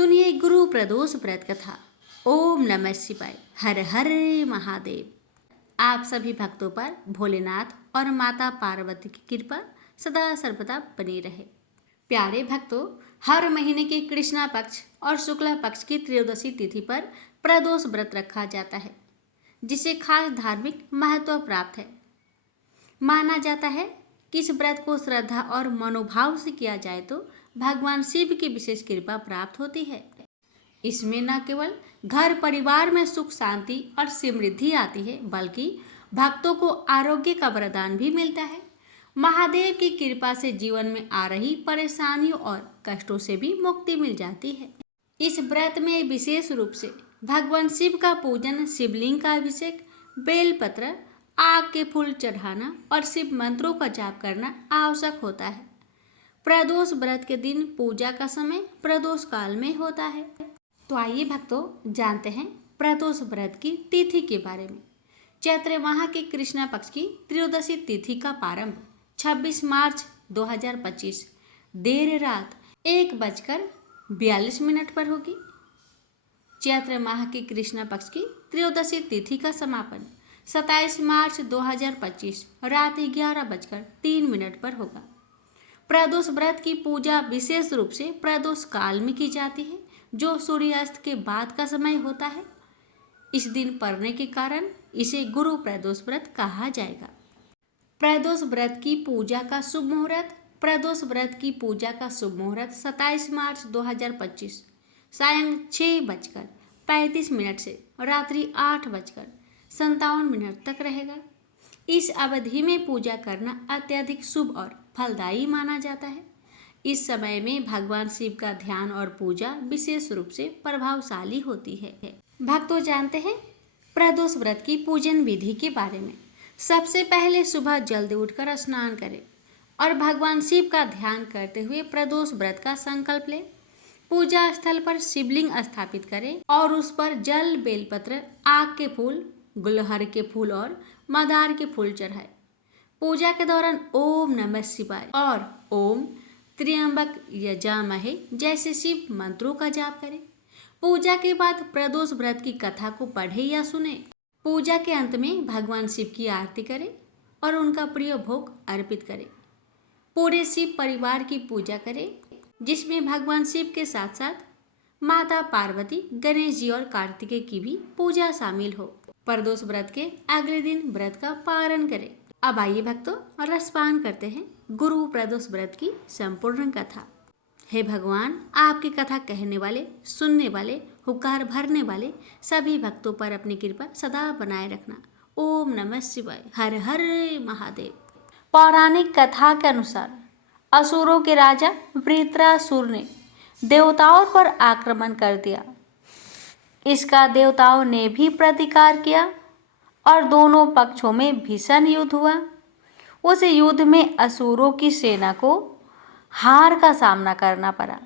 सुनिए गुरु प्रदोष व्रत कथा। ओम नमः शिवाय, हर हर महादेव। आप सभी भक्तों पर भोलेनाथ और माता पार्वती की कृपा सदा सर्वदा बनी रहे। प्यारे भक्तों, हर महीने के कृष्णा पक्ष और शुक्ला पक्ष की त्रयोदशी तिथि पर प्रदोष व्रत रखा जाता है, जिसे खास धार्मिक महत्व प्राप्त है। माना जाता है कि इस व्रत को श्रद्धा और मनोभाव से किया जाए तो भगवान शिव की विशेष कृपा प्राप्त होती है। इसमें न केवल घर परिवार में सुख शांति और समृद्धि आती है, बल्कि भक्तों को आरोग्य का वरदान भी मिलता है। महादेव की कृपा से जीवन में आ रही परेशानियों और कष्टों से भी मुक्ति मिल जाती है। इस व्रत में विशेष रूप से भगवान शिव का पूजन, शिवलिंग का अभिषेक, बेलपत्र, आग के फूल चढ़ाना और शिव मंत्रों का जाप करना आवश्यक होता है। प्रदोष व्रत के दिन पूजा का समय प्रदोष काल में होता है। तो आइए भक्तों, जानते हैं प्रदोष व्रत की तिथि के बारे में। चैत्र माह के कृष्णा पक्ष की त्रयोदशी तिथि का प्रारंभ 26 मार्च 2025 देर रात 1:42 पर होगी। चैत्र माह की कृष्णा पक्ष की त्रयोदशी तिथि का समापन 27 मार्च 2025 रात 11:03 पर होगा। प्रदोष व्रत की पूजा विशेष रूप से प्रदोष काल में की जाती है, जो सूर्यास्त के बाद का समय होता है। इस दिन पड़ने के कारण इसे गुरु प्रदोष व्रत कहा जाएगा। प्रदोष व्रत की पूजा का शुभ मुहूर्त। प्रदोष व्रत की पूजा का शुभ मुहूर्त 27 मार्च 2025 सायं 6:35 से रात्रि 8:57 तक रहेगा। इस अवधि में पूजा करना अत्यधिक शुभ और फलदायी माना जाता है। इस समय में भगवान शिव का ध्यान और पूजा विशेष रूप से प्रभावशाली होती है। भक्तों, जानते हैं प्रदोष व्रत की पूजन विधि के बारे में। सबसे पहले सुबह जल्दी उठकर स्नान करें और भगवान शिव का ध्यान करते हुए प्रदोष व्रत का संकल्प लें। पूजा स्थल पर शिवलिंग स्थापित करें और उस पर जल, बेलपत्र, आग के फूल, गुलहर के फूल और मंदार के फूल चढ़ाएं। पूजा के दौरान ओम नमः शिवाय और ओम त्र्यंबक यजामहे जैसे शिव मंत्रों का जाप करें। पूजा के बाद प्रदोष व्रत की कथा को पढ़े या सुने। पूजा के अंत में भगवान शिव की आरती करें और उनका प्रिय भोग अर्पित करें। पूरे शिव परिवार की पूजा करें, जिसमें भगवान शिव के साथ साथ माता पार्वती, गणेश जी और कार्तिकेय की भी पूजा शामिल हो। प्रदोष व्रत के अगले दिन व्रत का पारण करें। अब आइए भक्तों, रसपान करते हैं गुरु प्रदोष व्रत की संपूर्ण कथा। हे भगवान, आपकी कथा कहने वाले, सुनने वाले, हुक्कार भरने वाले सभी भक्तों पर अपनी कृपा सदा बनाए रखना। ओम नमः शिवाय, हर हर महादेव। पौराणिक कथा के अनुसार असुरों के राजा वृत्रासुर ने देवताओं पर आक्रमण कर दिया। इसका देवताओं ने भी प्रतिकार किया और दोनों पक्षों में भीषण युद्ध हुआ। उस युद्ध में असुरों की सेना को हार का सामना करना पड़ा।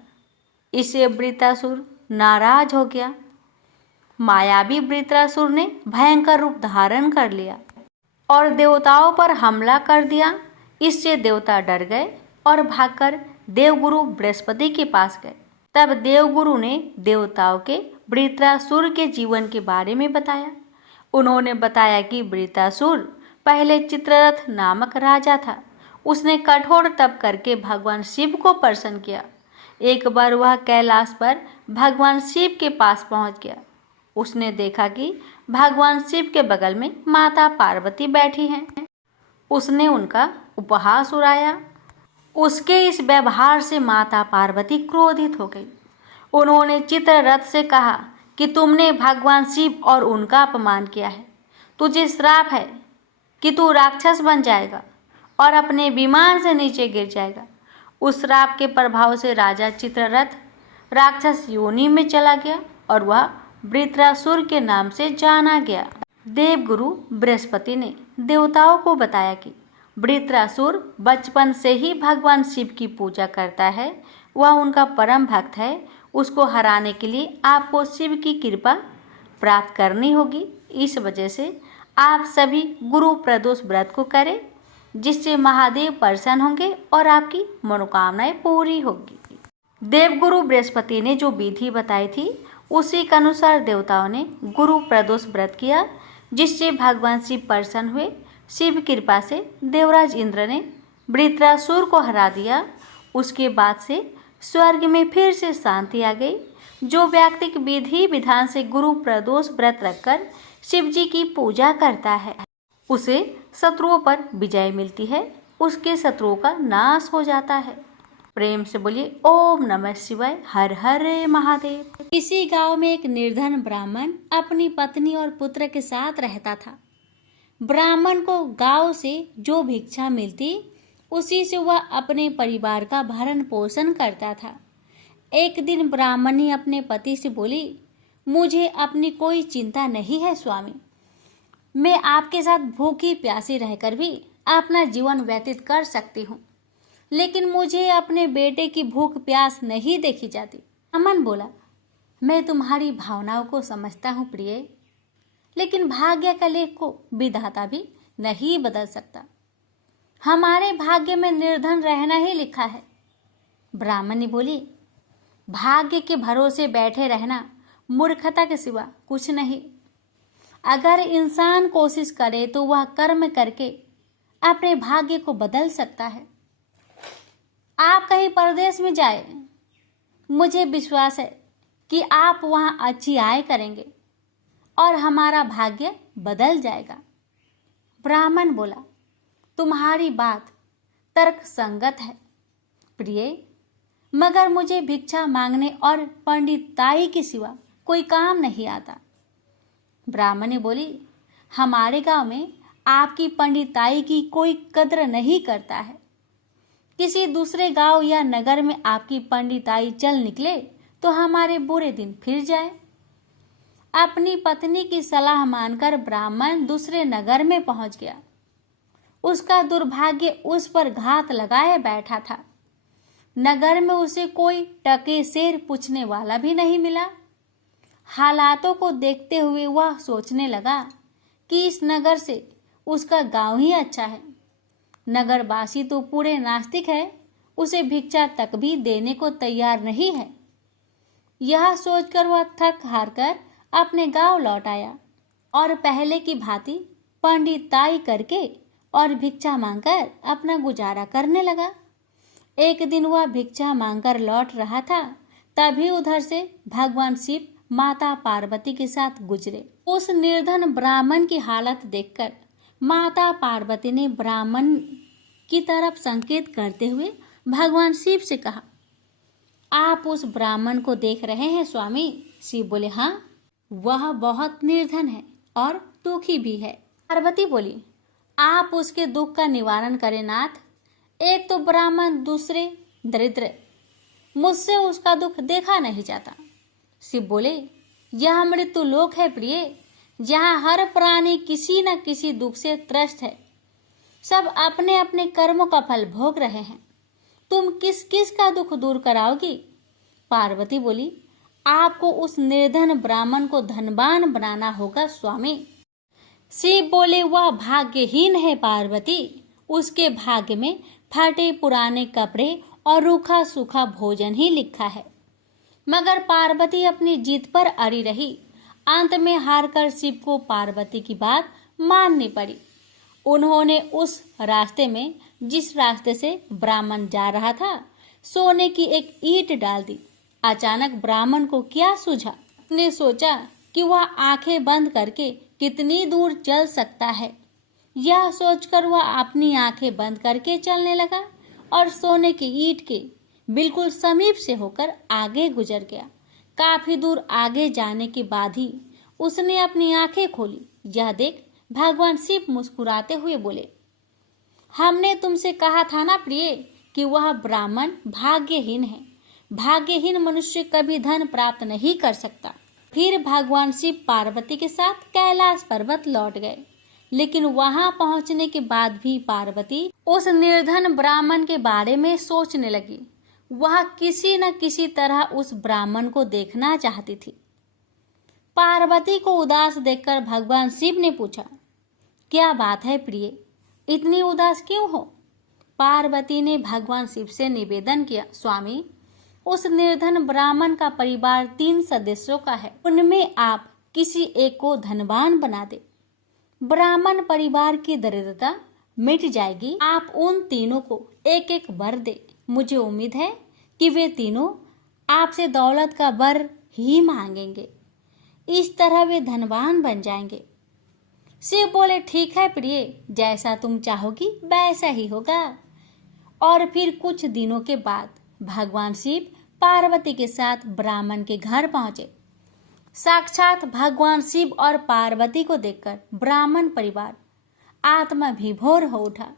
इससे वृत्रासुर नाराज हो गया। मायावी वृत्रासुर ने भयंकर रूप धारण कर लिया और देवताओं पर हमला कर दिया। इससे देवता डर गए और भागकर देवगुरु बृहस्पति के पास गए। तब देवगुरु ने देवताओं के वृत्रासुर के जीवन के बारे में बताया। उन्होंने बताया कि वृत्रासुर पहले चित्ररथ नामक राजा था। उसने कठोर तप करके भगवान शिव को प्रसन्न किया। एक बार वह कैलाश पर भगवान शिव के पास पहुंच गया। उसने देखा कि भगवान शिव के बगल में माता पार्वती बैठी हैं। उसने उनका उपहास उड़ाया। उसके इस व्यवहार से माता पार्वती क्रोधित हो गई। उन्होंने चित्ररथ से कहा कि तुमने भगवान शिव और उनका अपमान किया है। तुझे श्राप है कि तू राक्षस बन जाएगा और अपने विमान से नीचे गिर जाएगा। उस श्राप के प्रभाव से राजा चित्ररथ राक्षस योनि में चला गया और वह वृत्रासुर के नाम से जाना गया। देवगुरु बृहस्पति ने देवताओं को बताया कि वृत्रासुर बचपन से ही भगवान शिव की पूजा करता है। वह उनका परम भक्त है। उसको हराने के लिए आपको शिव की कृपा प्राप्त करनी होगी। इस वजह से आप सभी गुरु प्रदोष व्रत को करें, जिससे महादेव प्रसन्न होंगे और आपकी मनोकामनाएं पूरी होगी। देवगुरु बृहस्पति ने जो विधि बताई थी उसी के अनुसार देवताओं ने गुरु प्रदोष व्रत किया, जिससे भगवान शिव प्रसन्न हुए। शिव कृपा से देवराज इंद्र ने वृत्रासुर को हरा दिया। उसके बाद से स्वर्ग में फिर से शांति आ गई। जो व्यक्ति विधि विधान से गुरु प्रदोष व्रत रखकर शिव जी की पूजा करता है उसे शत्रुओं पर विजय मिलती है, उसके शत्रुओं का नाश हो जाता है। प्रेम से बोलिए ओम नमः शिवाय, हर हर महादेव। किसी गांव में एक निर्धन ब्राह्मण अपनी पत्नी और पुत्र के साथ रहता था। ब्राह्मण को गांव से जो भिक्षा मिलती उसी से वह अपने परिवार का भरण पोषण करता था। एक दिन ब्राह्मणी अपने पति से बोली, मुझे अपनी कोई चिंता नहीं है स्वामी, मैं आपके साथ भूखी प्यासी रहकर भी अपना जीवन व्यतीत कर सकती हूँ, लेकिन मुझे अपने बेटे की भूख प्यास नहीं देखी जाती। अमन बोला, मैं तुम्हारी भावनाओं को समझता हूँ प्रिय, लेकिन भाग्य का लेख को विधाता भी नहीं बदल सकता। हमारे भाग्य में निर्धन रहना ही लिखा है। ब्राह्मणी बोली, भाग्य के भरोसे बैठे रहना मूर्खता के सिवा कुछ नहीं। अगर इंसान कोशिश करे तो वह कर्म करके अपने भाग्य को बदल सकता है। आप कहीं परदेश में जाए, मुझे विश्वास है कि आप वहां अच्छी आय करेंगे और हमारा भाग्य बदल जाएगा। ब्राह्मण बोला, तुम्हारी बात तर्क संगत है प्रिय, मगर मुझे भिक्षा मांगने और पंडिताई के सिवा कोई काम नहीं आता। ब्राह्मणी बोली, हमारे गांव में आपकी पंडिताई की कोई कद्र नहीं करता है। किसी दूसरे गांव या नगर में आपकी पंडिताई चल निकले तो हमारे बुरे दिन फिर जाए। अपनी पत्नी की सलाह मानकर ब्राह्मण दूसरे नगर में पहुंच गया। उसका दुर्भाग्य उस पर घात लगाए बैठा था। नगर में उसे कोई टके सेर पूछने वाला भी नहीं मिला। हालातों को देखते हुए वह सोचने लगा कि इस नगर से उसका गांव ही अच्छा है। नगरवासी तो पूरे नास्तिक है, उसे भिक्षा तक भी देने को तैयार नहीं है। यह सोचकर वह थक हार कर अपने गांव लौट आया और पहले की भांति पंडिताई करके और भिक्षा मांगकर अपना गुजारा करने लगा। एक दिन वह भिक्षा मांगकर लौट रहा था, तभी उधर से भगवान शिव माता पार्वती के साथ गुजरे। उस निर्धन ब्राह्मण की हालत देखकर माता पार्वती ने ब्राह्मण की तरफ संकेत करते हुए भगवान शिव से कहा, आप उस ब्राह्मण को देख रहे हैं स्वामी? शिव बोले, हाँ, वह बहुत निर्धन है और दुखी भी है। पार्वती बोली, आप उसके दुख का निवारण करें नाथ। एक तो ब्राह्मण, दूसरे दरिद्र, मुझसे उसका दुख देखा नहीं जाता। शिव बोले, यह मृत्यु लोक है प्रिय, जहाँ हर प्राणी किसी न किसी दुख से त्रस्त है। सब अपने अपने कर्मों का फल भोग रहे हैं। तुम किस किस का दुख दूर कराओगी? पार्वती बोली, आपको उस निर्धन ब्राह्मण को धनवान बनाना होगा स्वामी। शिव बोले, वह भाग्यहीन है पार्वती, उसके भाग्य में फटे पुराने कपड़े और रूखा सूखा भोजन ही लिखा है। मगर पार्वती अपनी जीत पर अड़ी रही। अंत में हारकर शिव को पार्वती की बात माननी पड़ी। उन्होंने उस रास्ते में, जिस रास्ते से ब्राह्मण जा रहा था, सोने की एक ईंट डाल दी। अचानक ब्राह्मण को क्या सूझा? उसने सोचा कि वह आंखें बंद करके कितनी दूर चल सकता है। यह सोचकर वह अपनी आंखें बंद करके चलने लगा और सोने की ईंट के बिल्कुल समीप से होकर आगे गुजर गया। काफी दूर आगे जाने के बाद ही उसने अपनी आंखें खोली। यह देख भगवान शिव मुस्कुराते हुए बोले, हमने तुमसे कहा था ना प्रिय कि वह ब्राह्मण भाग्यहीन है। भाग्यहीन मनुष्य कभी धन प्राप्त नहीं कर सकता। फिर भगवान शिव पार्वती के साथ कैलाश पर्वत लौट गए, लेकिन वहां पहुंचने के बाद भी पार्वती उस निर्धन ब्राह्मण के बारे में सोचने लगी। वह किसी न किसी तरह उस ब्राह्मण को देखना चाहती थी। पार्वती को उदास देखकर भगवान शिव ने पूछा, क्या बात है प्रिय, इतनी उदास क्यों हो? पार्वती ने भगवान शिव से निवेदन किया, स्वामी, उस निर्धन ब्राह्मण का परिवार 3 सदस्यों का है, उनमें आप किसी एक को धनवान बना दे, ब्राह्मण परिवार की दरिद्रता मिट जाएगी। आप उन तीनों को एक एक वर दे। मुझे उम्मीद है कि वे तीनों आपसे दौलत का वर ही मांगेंगे, इस तरह वे धनवान बन जाएंगे। शिव बोले, ठीक है प्रिय, जैसा तुम चाहोगी वैसा ही होगा। और फिर कुछ दिनों के बाद भगवान शिव पार्वती के साथ ब्राह्मण के घर पहुंचे। साक्षात भगवान शिव और पार्वती को देखकर ब्राह्मण परिवार आत्मा विभोर हो उठा।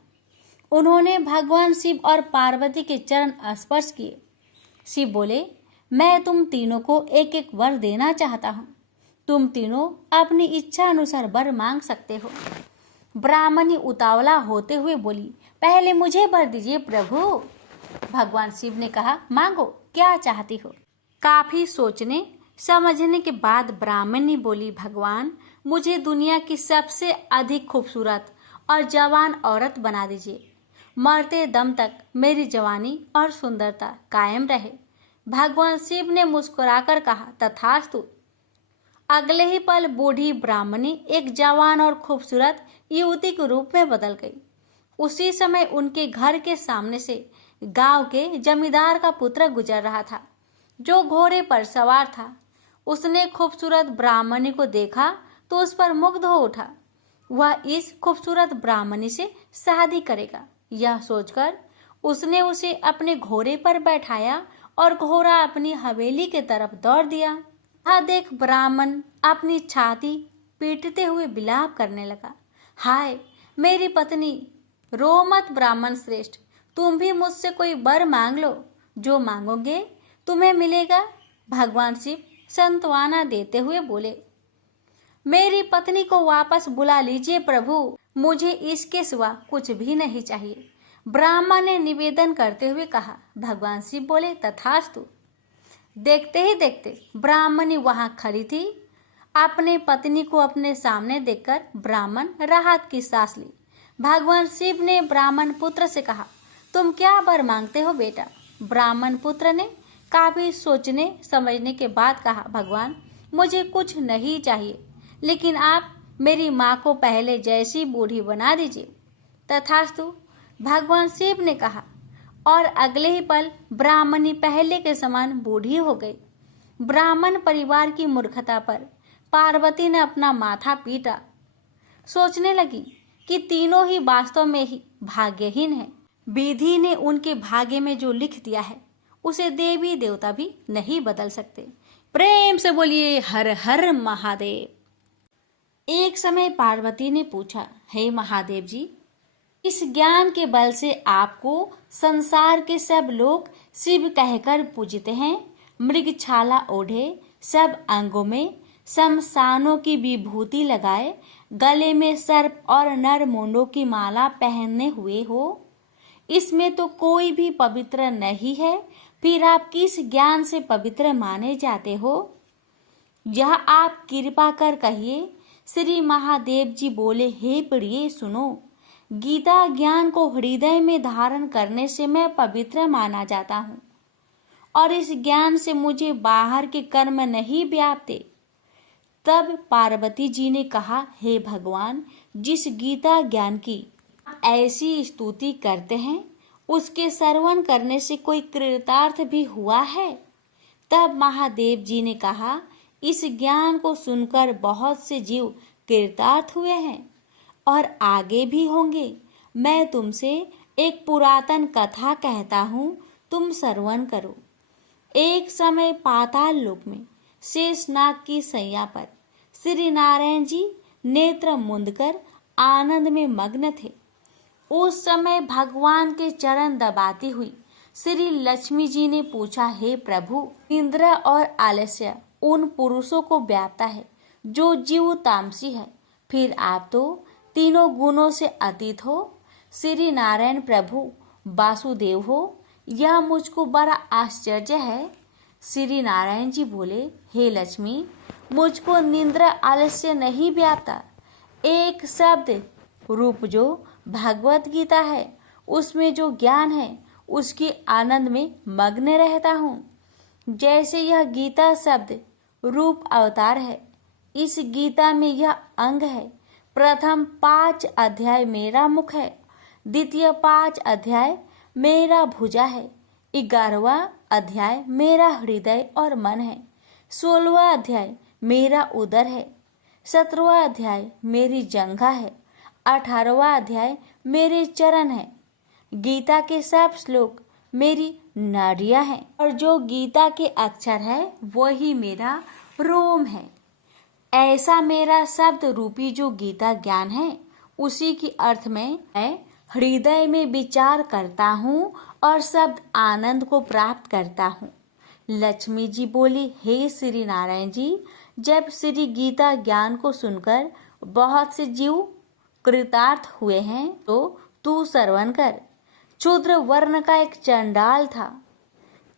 उन्होंने भगवान शिव और पार्वती के चरण स्पर्श किए। शिव बोले, मैं तुम तीनों को एक एक वर देना चाहता हूँ। तुम तीनों अपनी इच्छा अनुसार वर मांग सकते हो। ब्राह्मणी उतावला होते हुए बोली, पहले मुझे वर दीजिए प्रभु। भगवान शिव ने कहा, मांगो, क्या चाहती हो। काफी सोचने समझने के बाद ब्राह्मणी बोली, भगवान, मुझे दुनिया की सबसे अधिक खूबसूरत और जवान औरत बना दीजिए। मरते दम तक मेरी जवानी और सुंदरता कायम रहे। भगवान शिव ने मुस्कुराकर कहा, तथास्तु। अगले ही पल बूढ़ी ब्राह्मणी एक जवान और खूबसूरत युवती के रूप में बदल गई। उसी समय उनके घर के सामने से गांव के जमींदार का पुत्र गुजर रहा था, जो घोड़े पर सवार था। उसने खूबसूरत ब्राह्मणी को देखा तो उस पर मुग्ध हो उठा। वह इस खूबसूरत ब्राह्मणी से शादी करेगा। यह सोचकर उसने उसे अपने घोड़े पर बैठाया और घोड़ा अपनी हवेली के तरफ दौड़ दिया। वह देख ब्राह्मण अपनी छाती पीटते हुए विलाप करने लगा, हाय मेरी पत्नी, रो मत ब्राह्मण श्रेष्ठ, तुम भी मुझसे कोई वर मांग लो, जो मांगोगे तुम्हें मिलेगा। भगवान शिव सांत्वना देते हुए बोले, मेरी पत्नी को वापस बुला लीजिए प्रभु, मुझे इसके सिवा कुछ भी नहीं चाहिए। ब्राह्मण ने निवेदन करते हुए कहा। भगवान शिव बोले, तथास्तु। देखते ही देखते ब्राह्मणी वहां खड़ी थी। अपने पत्नी को अपने सामने देखकर ब्राह्मण राहत की सांस ली। भगवान शिव ने ब्राह्मण पुत्र से कहा, तुम क्या वर मांगते हो बेटा। ब्राह्मण पुत्र ने काफी सोचने समझने के बाद कहा, भगवान, मुझे कुछ नहीं चाहिए, लेकिन आप मेरी माँ को पहले जैसी बूढ़ी बना दीजिए। तथास्तु। भगवान शिव ने कहा, और अगले ही पल ब्राह्मणी पहले के समान बूढ़ी हो गई। ब्राह्मण परिवार की मूर्खता पर पार्वती ने अपना माथा पीटा। सोचने लगी कि तीनों ही वास्तव में ही भाग्यहीन हैं। विधि ने उनके भाग्य में जो लिख दिया है उसे देवी देवता भी नहीं बदल सकते। प्रेम से बोलिए हर हर महादेव। एक समय पार्वती ने पूछा, हे महादेव जी, इस ज्ञान के बल से आपको संसार के सब लोग शिव कहकर पूजते हैं। मृगछाला ओढ़े, सब अंगों में शमशानों की विभूति लगाए, गले में सर्प और नर मुंडों की माला पहने हुए हो। इसमें तो कोई भी पवित्र नहीं है, फिर आप किस ज्ञान से पवित्र माने जाते हो? यह आप कृपा कर कहिए। श्री महादेव जी बोले, हे प्रिय सुनो, गीता ज्ञान को हृदय में धारण करने से मैं पवित्र माना जाता हूँ, और इस ज्ञान से मुझे बाहर के कर्म नहीं व्यापते। तब पार्वती जी ने कहा, हे भगवान, जिस गीता ज्ञान की ऐसी स्तुति करते हैं उसके श्रवण करने से कोई कृतार्थ भी हुआ है? तब महादेव जी ने कहा, इस ज्ञान को सुनकर बहुत से जीव कृतार्थ हुए हैं और आगे भी होंगे। मैं तुमसे एक पुरातन कथा कहता हूँ, तुम श्रवण करो। एक समय पाताल लोक में शेषनाग की सैया पर श्री नारायण जी नेत्र मूंदकर आनंद में मग्न थे। उस समय भगवान के चरण दबाती हुई श्री लक्ष्मी जी ने पूछा, हे प्रभु, इंद्र और आलस्य उन पुरुषों को व्यापता है जो जीव तामसी है, फिर आप तो तीनों गुणों से अतीत हो। श्री नारायण प्रभु वासुदेव हो, यह मुझको बड़ा आश्चर्य है। श्री नारायण जी बोले, हे लक्ष्मी, मुझको निंद्र आलस्य नहीं व्यापता। एक शब्द रूप जो भगवत गीता है, उसमें जो ज्ञान है उसके आनंद में मग्न रहता हूँ। जैसे यह गीता शब्द रूप अवतार है, इस गीता में यह अंग है। प्रथम 5 अध्याय मेरा मुख है, द्वितीय 5 अध्याय मेरा भुजा है, 11वां अध्याय मेरा हृदय और मन है, 16वां अध्याय मेरा उदर है, 17वां अध्याय मेरी जंघा है, 18वां अध्याय मेरे चरण है। गीता के सब श्लोक मेरी नाड़ियां हैं और जो गीता के अक्षर है वही मेरा रोम है। ऐसा मेरा शब्द रूपी जो गीता ज्ञान है, उसी की अर्थ में मैं हृदय में विचार करता हूँ और शब्द आनंद को प्राप्त करता हूँ। लक्ष्मी जी बोली, हे श्री नारायण जी, जब श्री गीता ज्ञान को सुनकर बहुत से जीव कृतार्थ हुए हैं तो तू श्रवण कर। शूद्र वर्ण का एक चंडाल था,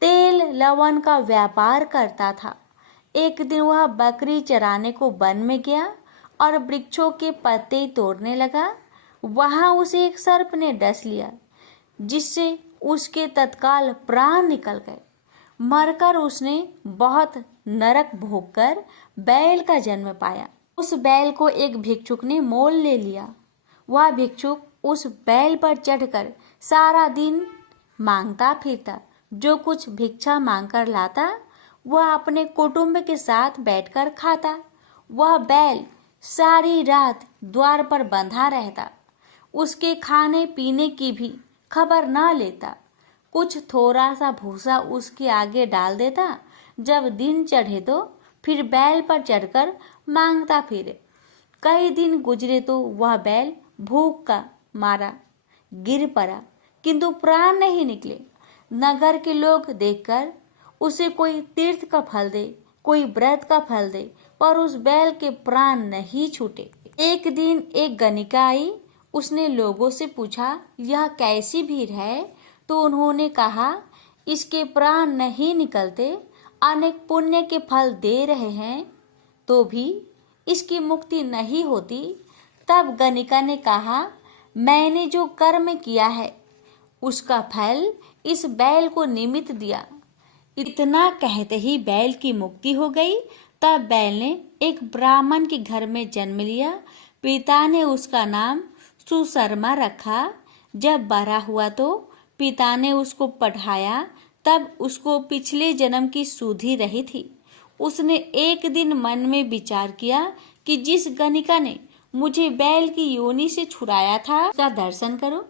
तेल लवण का व्यापार करता था। एक दिन वह बकरी चराने को वन में गया और वृक्षों के पत्ते तोड़ने लगा। वहां उसे एक सर्प ने डस लिया, जिससे उसके तत्काल प्राण निकल गए। मरकर उसने बहुत नरक भोगकर बैल का जन्म पाया। उस बैल को एक भिक्षुक ने मोल ले लिया। वह भिक्षुक उस बैल पर चढ़कर सारा दिन मांगता फिरता। जो कुछ भिक्षा मांगकर लाता वह अपने कुटुंब के साथ बैठकर खाता। वह बैल सारी रात द्वार पर बंधा रहता, उसके खाने पीने की भी खबर न लेता। कुछ थोड़ा सा भूसा उसके आगे डाल देता। जब दिन चढ़े तो फिर बैल पर चढ़कर मांगता फिरे। कई दिन गुजरे तो वह बैल भूख का मारा गिर पड़ा, किंतु प्राण नहीं निकले। नगर के लोग देखकर उसे कोई तीर्थ का फल दे, कोई व्रत का फल दे, पर उस बैल के प्राण नहीं छूटे। एक दिन एक गणिका आई। उसने लोगों से पूछा, यह कैसी भीड़ है? तो उन्होंने कहा, इसके प्राण नहीं निकलते, अनेक पुण्य के फल दे रहे हैं तो भी इसकी मुक्ति नहीं होती। तब गणिका ने कहा, मैंने जो कर्म किया है उसका फल इस बैल को निमित्त दिया। इतना कहते ही बैल की मुक्ति हो गई। तब बैल ने एक ब्राह्मण के घर में जन्म लिया। पिता ने उसका नाम सुशर्मा रखा। जब बड़ा हुआ तो पिता ने उसको पढ़ाया। तब उसको पिछले जन्म की सुधि रही थी। उसने एक दिन मन में विचार किया कि जिस गणिका ने मुझे बैल की योनि से छुड़ाया था उसका दर्शन करो।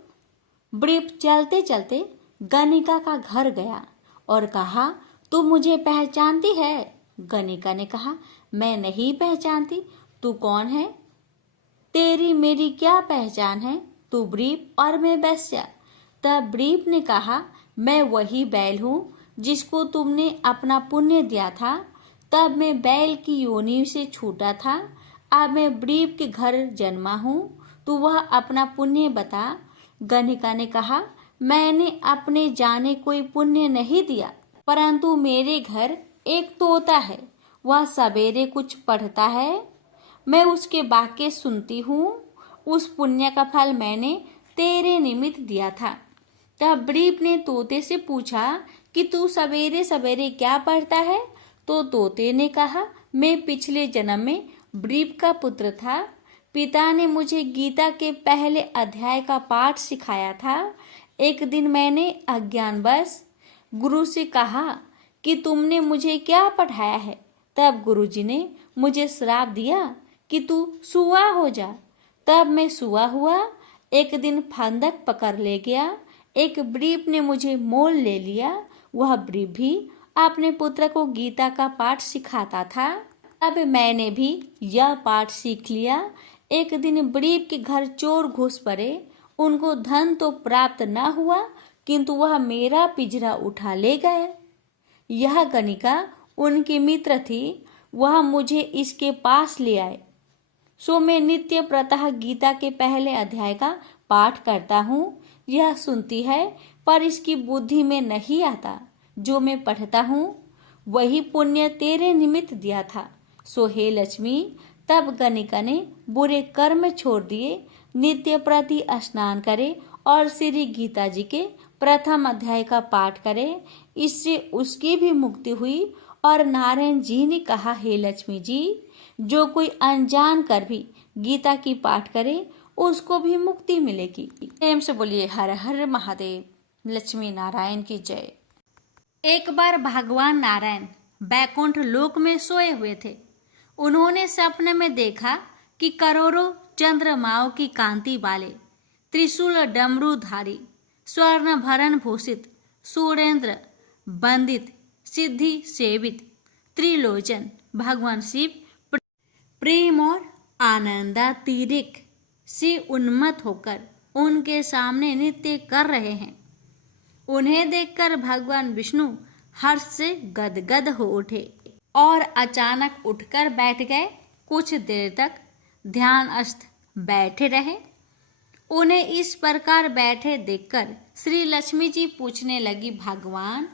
वृप चलते चलते गणिका का घर गया और कहा, तू मुझे पहचानती है? गणिका ने कहा, मैं नहीं पहचानती। तू कौन है? तेरी मेरी क्या पहचान है? तू वृप और मैं वैश्या। तब वृप ने कहा, मैं वही बैल हूँ जिसको तुमने अपना पुण्य दिया था। तब मैं बैल की योनि से छूटा था। अब मैं वृप के घर जन्मा हूँ। तू वह अपना पुण्य बता। गणिका ने कहा, मैंने अपने जाने कोई पुण्य नहीं दिया, परंतु मेरे घर एक तोता है। वह सवेरे कुछ पढ़ता है, मैं उसके वाक्य सुनती हूँ। उस पुण्य का फल मैंने तेरे निमित्त दिया था। तब वृप ने तोते से पूछा कि तू सवेरे सवेरे क्या पढ़ता है? तो तोते ने कहा, मैं पिछले जन्म में वृप का पुत्र था। पिता ने मुझे गीता के पहले अध्याय का पाठ सिखाया था। एक दिन मैंने अज्ञानवश गुरु से कहा कि तुमने मुझे क्या पढ़ाया है? तब गुरुजी ने मुझे श्राप दिया कि तू सुआ हो जा। तब मैं सुआ हुआ। एक दिन फंदक पकड़ ले गया। एक वृप ने मुझे मोल ले लिया। वह वृप भी अपने पुत्र को गीता का पाठ सिखाता था। अब मैंने भी यह पाठ सीख लिया। एक दिन वृप के घर चोर घुस पड़े। उनको धन तो प्राप्त न हुआ, किंतु वह मेरा पिंजरा उठा ले गए। यह गणिका उनकी मित्र थी। वह मुझे इसके पास ले आए। सो मैं नित्य प्रातः गीता के पहले अध्याय का पाठ करता हूँ। यह सुनती है, पर इसकी बुद्धि में नहीं आता। जो मैं पढ़ता हूँ वही पुण्य तेरे निमित्त दिया था। सो हे लक्ष्मी। तब गणिका ने बुरे कर्म छोड़ दिए, नित्य प्रति स्नान करे और श्री गीता जी के प्रथम अध्याय का पाठ करे। इससे उसकी भी मुक्ति हुई। और नारायण जी ने कहा, हे लक्ष्मी जी, जो कोई अनजान कर भी गीता की पाठ करे उसको भी मुक्ति मिलेगी। प्रेम से बोलिए हर हर महादेव, लक्ष्मी नारायण की जय। एक बार भगवान नारायण बैकुंठ लोक में सोए हुए थे। उन्होंने सपने में देखा कि करोड़ों चंद्रमाओं की कांति वाले, त्रिशूल डमरूधारी, स्वर्ण भरण भूषित, सुरेंद्र बंदित, सिद्धि सेवित, त्रिलोचन भगवान शिव प्रेम और आनंदातिरेक से उन्मत्त होकर उनके सामने नृत्य कर रहे हैं। उन्हें देखकर भगवान विष्णु हर्ष से गदगद हो उठे और अचानक उठकर बैठ गए। कुछ देर तक ध्यानस्थ बैठे रहे। उन्हें इस प्रकार बैठे देखकर श्री लक्ष्मी जी पूछने लगी, भगवान,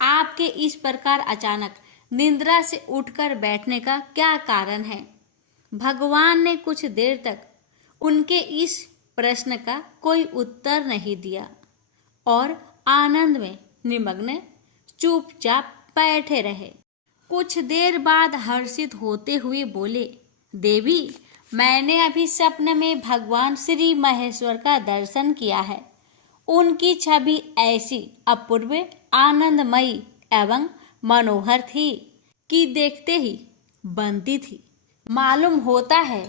आपके इस प्रकार अचानक निद्रा से उठकर बैठने का क्या कारण है? भगवान ने कुछ देर तक उनके इस प्रश्न का कोई उत्तर नहीं दिया और आनंद में निमग्न चुपचाप बैठे रहे। कुछ देर बाद हर्षित होते हुए बोले, देवी, मैंने अभी सपने में भगवान श्री महेश्वर का दर्शन किया है। उनकी छवि ऐसी अपूर्व, आनंदमयी एवं मनोहर थी कि देखते ही बनती थी। मालूम होता है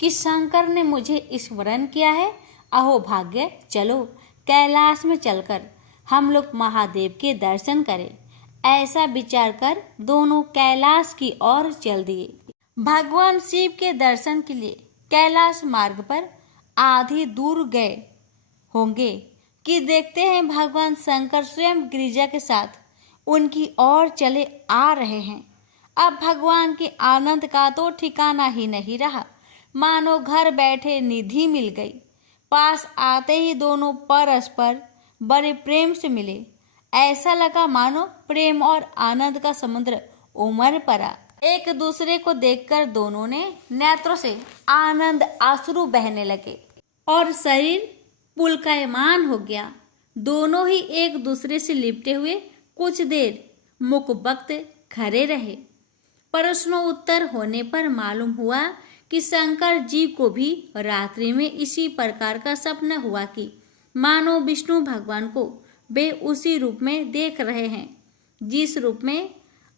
कि शंकर ने मुझे स्मरण किया है। अहो भाग्य, चलो कैलाश में चलकर हम लोग महादेव के दर्शन करें। ऐसा विचार कर दोनों कैलाश की ओर चल दिए। भगवान शिव के दर्शन के लिए कैलाश मार्ग पर आधी दूर गए होंगे कि देखते हैं भगवान शंकर स्वयं गिरिजा के साथ उनकी ओर चले आ रहे हैं। अब भगवान के आनंद का तो ठिकाना ही नहीं रहा, मानो घर बैठे निधि मिल गई। पास आते ही दोनों परस्पर बड़े प्रेम से मिले। ऐसा लगा मानो प्रेम और आनंद का समुद्र उमड़ पड़ा। एक दूसरे को देखकर दोनों ने नेत्रों से आनंद आंसू बहने लगे और शरीर पुलकायमान हो गया। दोनों ही एक दूसरे से लिपटे हुए कुछ देर मुखबख्त खड़े रहे। प्रश्नों उत्तर होने पर मालूम हुआ कि शंकर जी को भी रात्रि में इसी प्रकार का सपना हुआ कि मानो विष्णु भगवान को वे उसी रूप में देख रहे हैं जिस रूप में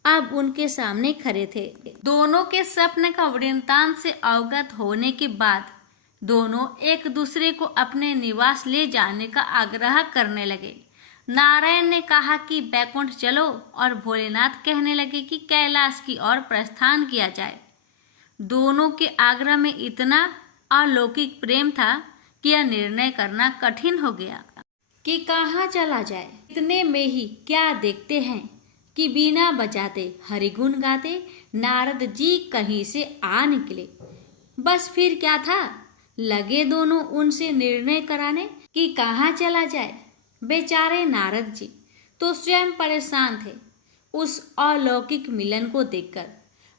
अब उनके सामने खड़े थे। दोनों के सपने का वृत्तांत से अवगत होने के बाद दोनों एक दूसरे को अपने निवास ले जाने का आग्रह करने लगे। नारायण ने कहा कि बैकुंठ चलो और भोलेनाथ कहने लगे कि कैलाश की ओर प्रस्थान किया जाए। दोनों के आग्रह में इतना अलौकिक प्रेम था कि यह निर्णय करना कठिन हो गया कि कहाँ चला जाए। इतने में ही क्या देखते हैं कि बीना बजाते हरिगुण गाते नारद जी कहीं से आ निकले। बस फिर क्या था, लगे दोनों उनसे निर्णय कराने कि कहाँ चला जाए। बेचारे नारद जी तो स्वयं परेशान थे उस अलौकिक मिलन को देखकर।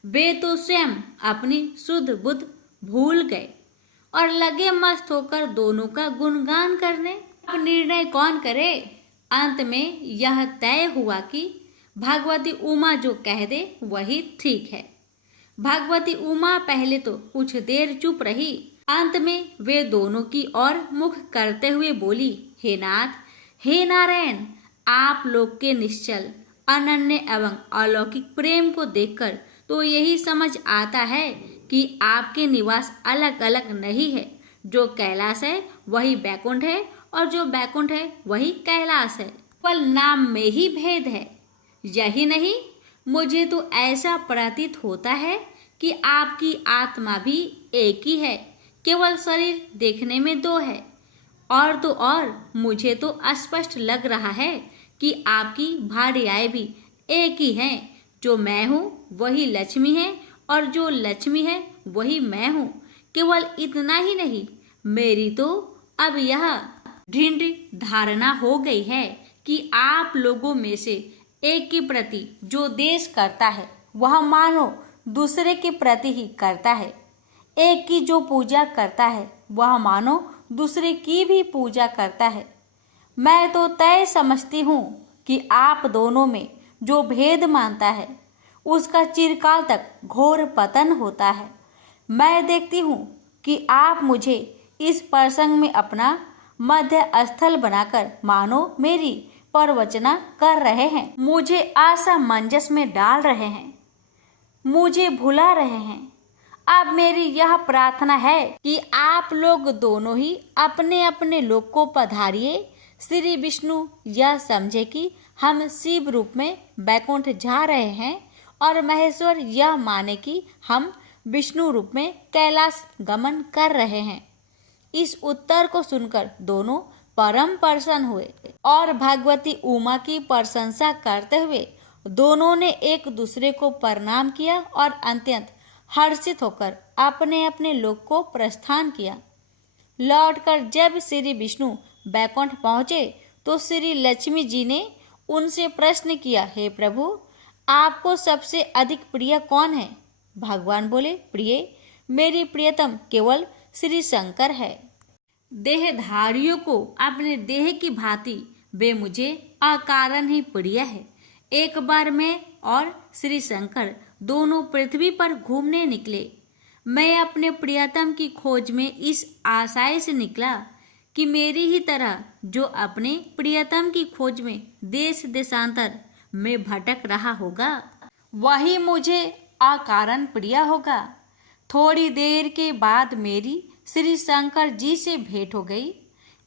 वे तो स्वयं अपनी शुद्ध बुद्ध भूल गए और लगे मस्त होकर दोनों का गुणगान करने। अब निर्णय कौन करे? अंत में यह तय हुआ कि भगवती उमा जो कह दे वही ठीक है। भगवती उमा पहले तो कुछ देर चुप रही। अंत में वे दोनों की ओर मुख करते हुए बोली, हे नाथ, हे नारायण, आप लोग के निश्चल, अनन्य एवं अलौकिक प्रेम को देखकर तो यही समझ आता है कि आपके निवास अलग अलग नहीं है। जो कैलाश है वही बैकुंठ है और जो बैकुंठ है वही कैलाश है। केवल नाम में ही भेद है। यही नहीं, मुझे तो ऐसा प्रतीत होता है कि आपकी आत्मा भी एक ही है, केवल शरीर देखने में दो है। और तो और मुझे तो स्पष्ट लग रहा है कि आपकी भार्याएं भी एक ही हैं। जो मैं हूँ वही लक्ष्मी है और जो लक्ष्मी है वही मैं हूँ। केवल इतना ही नहीं, मेरी तो अब यह दृढ़ धारणा हो गई है कि आप लोगों में से एक के प्रति जो देश करता है वह मानो दूसरे के प्रति ही करता है। एक की जो पूजा करता है वह मानो दूसरे की भी पूजा करता है। मैं तो तय समझती हूँ कि आप दोनों में जो भेद मानता है उसका चिरकाल तक घोर पतन होता है। मैं देखती हूँ कि आप मुझे इस प्रसंग में अपना मध्य स्थल बनाकर मानो मेरी प्रवचना कर रहे हैं, मुझे असमंजस में डाल रहे हैं, मुझे भुला रहे हैं। अब मेरी यह प्रार्थना है कि आप लोग दोनों ही अपने अपने लोक को पधारिए। श्री विष्णु यह समझे कि हम शिव रूप में बैकुंठ जा रहे हैं और महेश्वर यह माने कि हम विष्णु रूप में कैलाश गमन कर रहे हैं। इस उत्तर को सुनकर दोनों परम प्रसन्न हुए और भगवती उमा की प्रशंसा करते हुए दोनों ने एक दूसरे को प्रणाम किया और अत्यंत हर्षित होकर अपने अपने लोक को प्रस्थान किया। लौटकर जब श्री विष्णु बैकुंठ पहुँचे तो श्री लक्ष्मी जी ने उनसे प्रश्न किया, हे प्रभु, आपको सबसे अधिक प्रिय कौन है? भगवान बोले, प्रिय, मेरी प्रियतम केवल श्री शंकर है। देहधारियों को अपने देह की भांति वे मुझे अकारण ही प्रिय है। एक बार मैं और श्री शंकर दोनों पृथ्वी पर घूमने निकले। मैं अपने प्रियतम की खोज में इस आशय से निकला कि मेरी ही तरह जो अपने प्रियतम की खोज में देश देशांतर में भटक रहा होगा, वही मुझे अकारण प्रिय होगा। थोड़ी देर के बाद मेरी श्री शंकर जी से भेंट हो गई।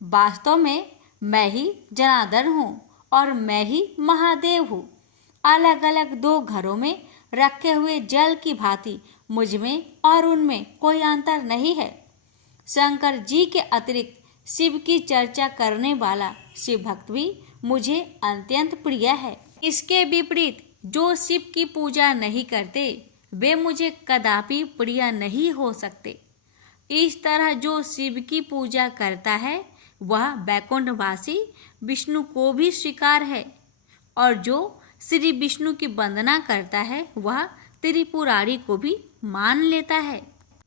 वास्तव में मैं ही जनार्दन हूँ और मैं ही महादेव हूँ। अलग अलग दो घरों में रखे हुए जल की भांति मुझ में और उनमें कोई अंतर नहीं है। शंकर जी के अतिरिक्त शिव की चर्चा करने वाला शिव भक्त भी मुझे अत्यंत प्रिय है। इसके विपरीत जो शिव की पूजा नहीं करते वे मुझे कदापि प्रिय नहीं हो सकते। इस तरह जो शिव की पूजा करता है वह बैकुंठवासी विष्णु को भी स्वीकार है और जो श्री विष्णु की वंदना करता है वह त्रिपुरारी को भी मान लेता है।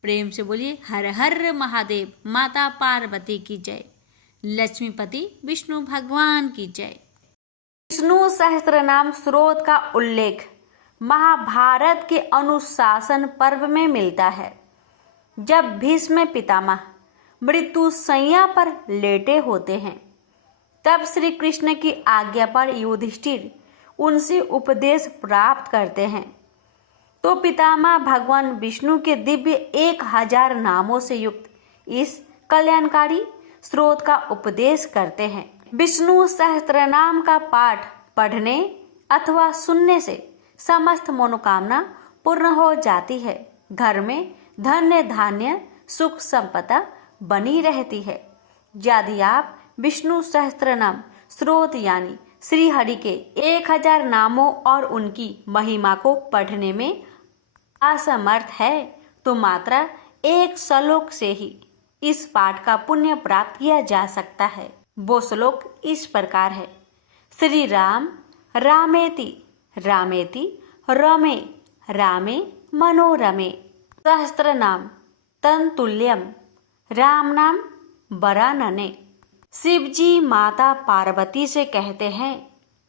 प्रेम से बोलिए हर हर महादेव। माता पार्वती की जय। लक्ष्मीपति विष्णु भगवान की जय। विष्णु सहस्त्रनाम स्रोत का उल्लेख महाभारत के अनुशासन पर्व में मिलता है। जब भीष्म पितामह मृत्यु शैया पर लेटे होते हैं तब श्री कृष्ण की आज्ञा पर युधिष्ठिर उनसे उपदेश प्राप्त करते हैं तो पितामह भगवान विष्णु के दिव्य 1000 नामों से युक्त इस कल्याणकारी स्रोत का उपदेश करते हैं। विष्णु सहस्त्रनाम का पाठ पढ़ने अथवा सुनने से समस्त मनोकामना पूर्ण हो जाती है। घर में धन्य धान्य सुख संपदा बनी रहती है। यदि आप विष्णु सहस्त्रनाम स्रोत यानी श्री हरि के 1000 नामों और उनकी महिमा को पढ़ने में असमर्थ है तो मात्र एक श्लोक से ही इस पाठ का पुण्य प्राप्त किया जा सकता है। वो श्लोक इस प्रकार है। श्री राम रामेति रामेति रमे रामे मनोरमे सहस्त्र नाम तन्तुल्यम राम नाम वरानने। शिव जी माता पार्वती से कहते हैं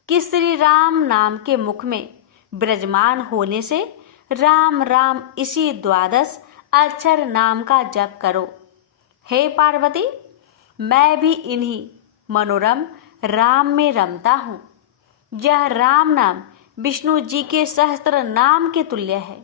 कि श्री राम नाम के मुख में विराजमान होने से राम राम इसी 12 अक्षर नाम का जप करो। हे पार्वती, मैं भी इन्हीं मनोरम राम में रमता हूँ। यह राम नाम विष्णु जी के सहस्त्र नाम के तुल्य है।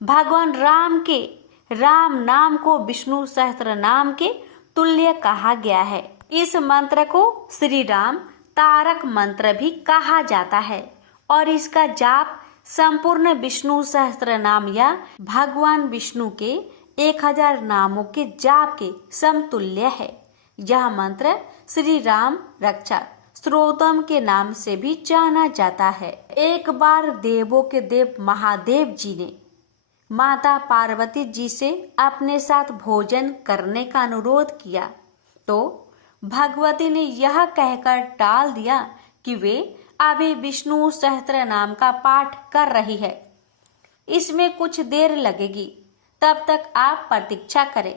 भगवान राम के राम नाम को विष्णु सहस्त्र नाम के तुल्य कहा गया है। इस मंत्र को श्री राम तारक मंत्र भी कहा जाता है और इसका जाप संपूर्ण विष्णु सहस्त्र नाम या भगवान विष्णु के 1000 नामों के जाप के समतुल्य है। यह मंत्र श्री राम रक्षा स्त्रोतम के नाम से भी जाना जाता है। एक बार देवों के देव महादेव जी ने माता पार्वती जी से अपने साथ भोजन करने का अनुरोध किया तो भगवती ने यह कहकर टाल दिया कि वे अभी विष्णु सहस्त्र नाम का पाठ कर रही है, इसमें कुछ देर लगेगी, तब तक आप प्रतीक्षा करें।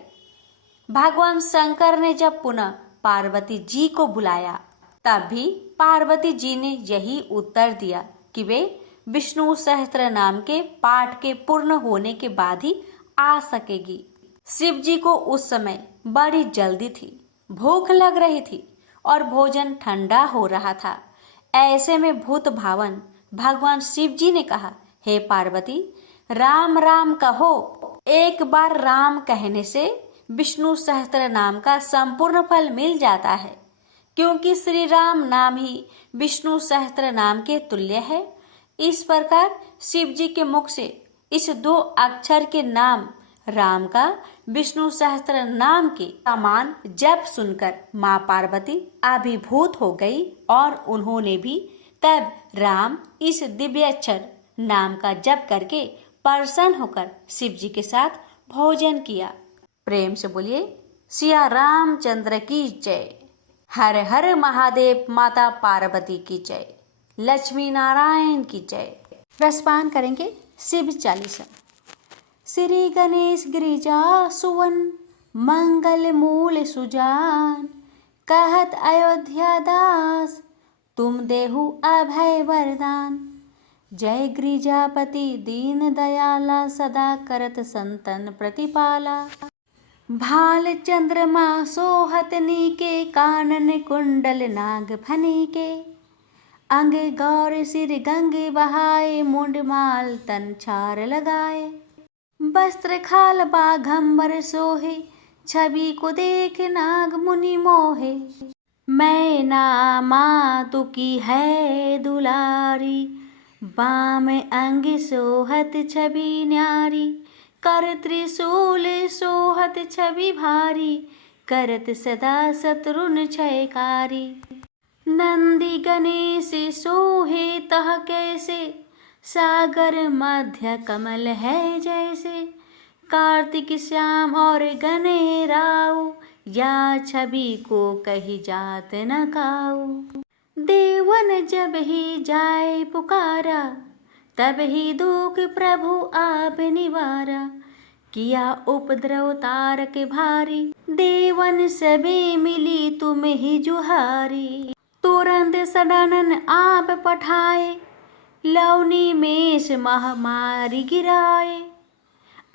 भगवान शंकर ने जब पुनः पार्वती जी को बुलाया तब भी पार्वती जी ने यही उत्तर दिया कि वे विष्णु सहस्त्र नाम के पाठ के पूर्ण होने के बाद ही आ सकेगी। शिव जी को उस समय बड़ी जल्दी थी, भूख लग रही थी और भोजन ठंडा हो रहा था। ऐसे में भूत भावन भगवान शिव जी ने कहा, हे पार्वती, राम राम कहो। एक बार राम कहने से विष्णु सहस्त्र नाम का संपूर्ण फल मिल जाता है, क्योंकि श्री राम नाम ही विष्णु सहस्त्र नाम के तुल्य है। इस प्रकार शिव जी के मुख से इस 2 अक्षर के नाम राम का विष्णु सहस्त्र नाम के समान जप सुनकर माँ पार्वती अभिभूत हो गई और उन्होंने भी तब राम इस दिव्य अक्षर नाम का जप करके प्रसन्न होकर शिव जी के साथ भोजन किया। प्रेम से बोलिए सिया रामचंद्र की जय। हर हर महादेव, माता पार्वती की जय, लक्ष्मी नारायण की जय। रसपान करेंगे शिव चालीसा। श्री गणेश गिरिजा सुवन, मंगल मूल सुजान, कहत अयोध्या दास, तुम देहु अभय वरदान। जय गिरिजापति दीन दयाला, सदा करत संतन प्रतिपाला। भाल चंद्रमा सोहत नीके, कानन कुंडल नाग फनीके। अंग गौर सिर गंगे बहाए, मुंड माल तन छार लगाए। वस्त्र खाल बाघंबर सोहे, छवि को देख नाग मुनि मोहे। मैना मातु की है दुलारी, बाम अंग सोहत छवि न्यारी। कर त्रिशूल सोहत छवि भारी, करत सदा शत्रुन क्षयकारी। नंदी गणेश सोहे तह कैसे, सागर मध्य कमल है जैसे। कार्तिक श्याम और गणेराऊ, या छवि को कही जात न काऊ। देवन जब ही जाए पुकारा, तब ही दुख प्रभु आप निवारा। किया उपद्रव तारक भारी, देवन सभी मिली तुम ही जुहारी। तुरंत सडानन आप पठाए, लवनी मेष महामारी गिराए।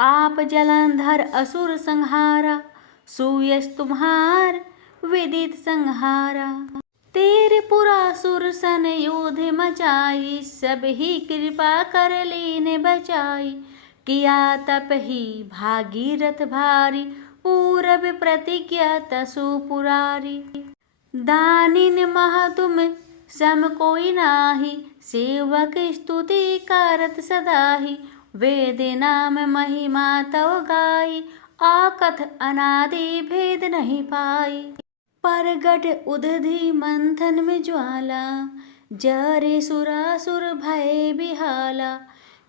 आप जलंधर असुर संहारा, सुयश तुम्हार विदित संहारा। तेरे पुरासुर सन युद्ध मचाई, सब ही कृपा कर लीने बचाई। किया तप ही भागीरथ भारी, पूरब प्रतिज्ञा तसु पुरारी। दानिन महा तुम सम कोई नाही, सेवक स्तुति करत सदाही। वेद नाम महिमा तव गाई, आकथ अनादि भेद नहीं पाई। परगट उदधि मंथन में ज्वाला, जरे सुरासुर भय बिहाला।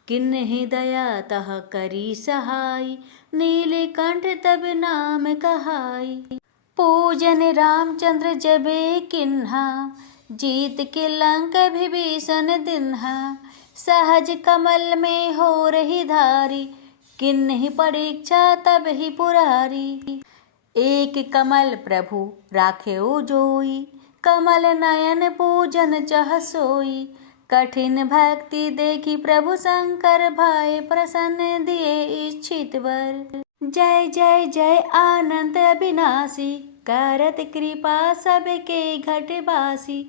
किन्हि दया तह करी सहाय, नीलकंठ तब नाम कहाई। पूजन रामचंद्र जबे किन्हा, जीत के लंक विभीषण दिन्हा। सहज कमल में हो रही धारी, किन्हि परीक्षा तब ही पुरारी। एक कमल प्रभु राखेउ जोई, कमल नयन पूजन चह सोई। कठिन भक्ति देखी प्रभु शंकर, भाई प्रसन्न दिए इच्छित वर। जय जय जय आनंद अविनाशी, करत कृपा सबके घटवासी।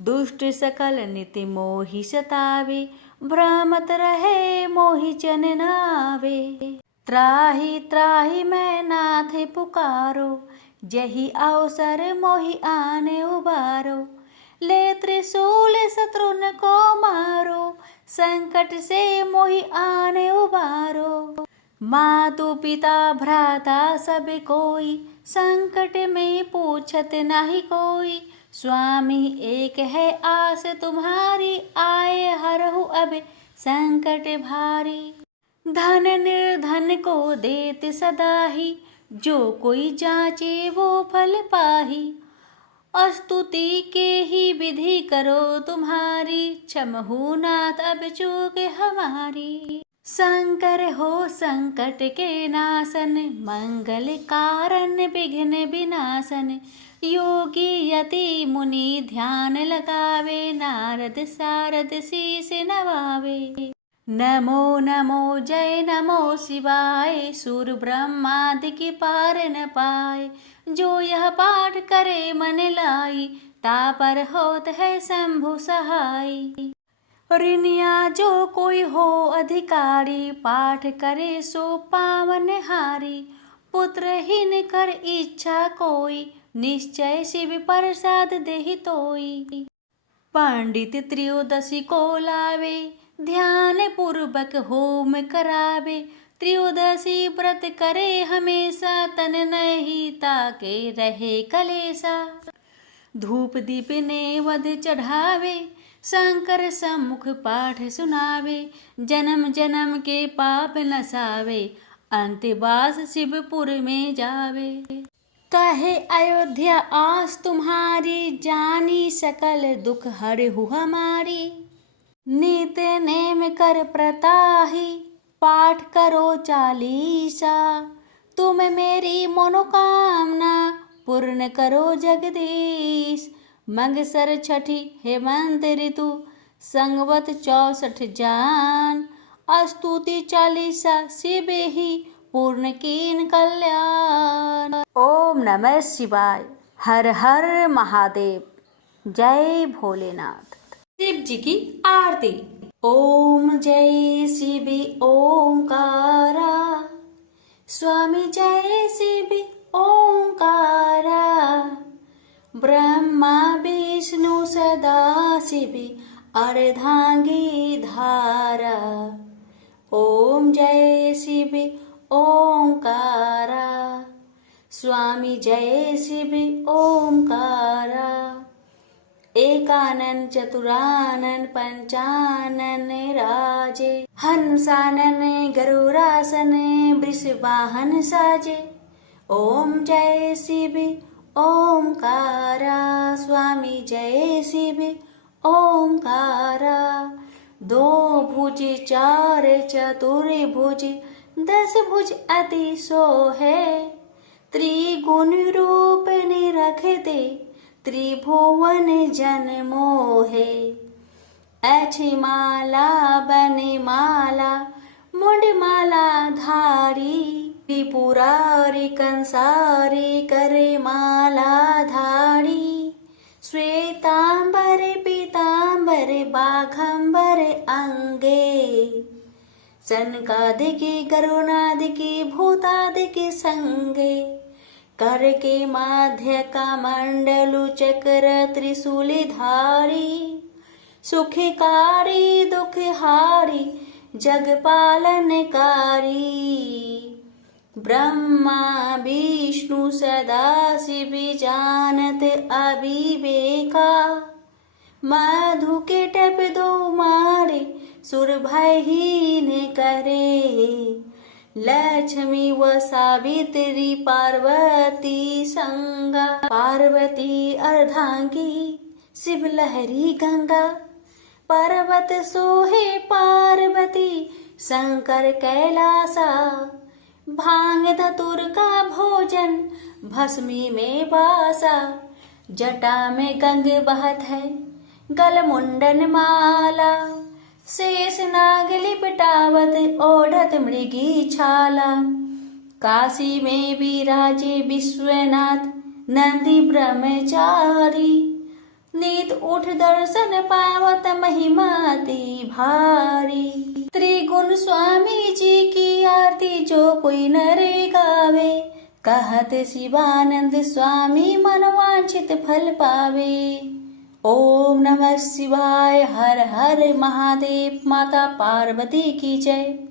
दुष्ट सकल निति मोहि सतावे, भ्रमत रहे मोहि चन नावे। त्राहि त्राहि मैं नाथ पुकारो, जही अवसर मोहि आने उबारो। ले त्रिशूल शत्रुन को मारो, संकट से मोहि आने उबारो। मातु पिता भ्राता सब कोई, संकट में पूछत नहीं कोई। स्वामी एक है आस तुम्हारी, आए हरहु अब संकट भारी। धन निर्धन को देत सदाही, जो कोई जाचे वो फल पाही। स्तुति के ही विधि करो तुम्हारी, क्षमहु नाथ अब चूक हमारी। शंकर हो संकट के नाशन, मंगल कारण विघ्न विनाशन। योगी यति मुनि ध्यान लगावे, नारद सारद शीस नवावे। नमो नमो जय नमो शिवाय, सूर ब्रह्मादि की पार न पाए। जो यह पाठ करे मन लाई, तापर होत है शंभु सहाय। ऋणिया जो कोई हो अधिकारी, पाठ करे सो पावन हारी। पुत्रहीन कर इच्छा कोई, निश्चय शिव प्रसाद देहि तोई। पंडित त्रयोदशी को लावे, ध्यान पूर्वक होम करावे। त्रयोदशी व्रत करे हमेशा, तन नहीं ताके रहे कलेसा। धूप दीप नेवद चढ़ावे, शंकर सम्मुख पाठ सुनावे। जन्म जन्म के पाप नसावे, अंतवास शिवपुर में जावे। कहे अयोध्या आस तुम्हारी, जानी सकल दुख हरहु हमारी। नित नेम कर प्रताहि, पाठ करो चालीसा। तुम मेरी मनोकामना, पूर्ण करो जगदीश। मंगसर छठी हेमंत ऋतु, संगवत 64 जान। स्तुति चालीसा शिव ही, पूर्ण कीन कल्याण। ओम नमः शिवाय। हर हर महादेव। जय भोलेनाथ। शिव जी की आरती। ओम जय शिव ओंकारा, स्वामी जय शिव ओंकारा। ब्रह्मा विष्णु सदा शिव, अर्धांगी धारा। ओम जय शिव ओंकारा, स्वामी जय शिव ओंकारा। एकानन चतुरानन पंचानन राजे, हंसानन गरुड़ासन वृषवाहन साजे। ओम जय शिव ओंकारा, स्वामी जय शिव ओंकारा। दो भुज चार चतुर्भुज, 10 भुज अति सोहे। त्रिगुण रूप निरखते, त्रिभुवन जन मोहे। ऐछि माला बने माला, मुंड माला धारी। त्रिपुरारी कंसारी, करे माला धारी। श्वेतांबर पीतांबर, बाघंबर अंगे। सनकादिकी गरुणादिकी, भूतादिकी संगे। कर के माध्य का मंडलु, चक्र त्रिशूली धारी। सुखकारी दुखहारी, जगपालनकारी। ब्रह्मा विष्णु सदा शिव, जानत अविवेका। मधु के टप दो मारे, सुर भयहीन करे। लक्ष्मी व सावित्री, पार्वती संगा। पार्वती अर्धांगी, शिव लहरी गंगा। पर्वत सोहे पार्वती, शंकर कैलासा। भांग धतुर का भोजन, भस्मी में बासा। जटा में गंग बहत है, गल मुंडन माला। शेष नाग लिपटावत, ओढ़त मृगी छाला। काशी में विराजे विश्वनाथ, नंदी ब्रह्मचारी। नीत उठ दर्शन पावत, महिमाति भारी। त्रिगुण स्वामी जी की आरती, जो कोई नरे गावे। कहत शिवानंद स्वामी, मनवांछित फल पावे। ओम नमः शिवाय। हर हर महादेव। माता पार्वती की जय।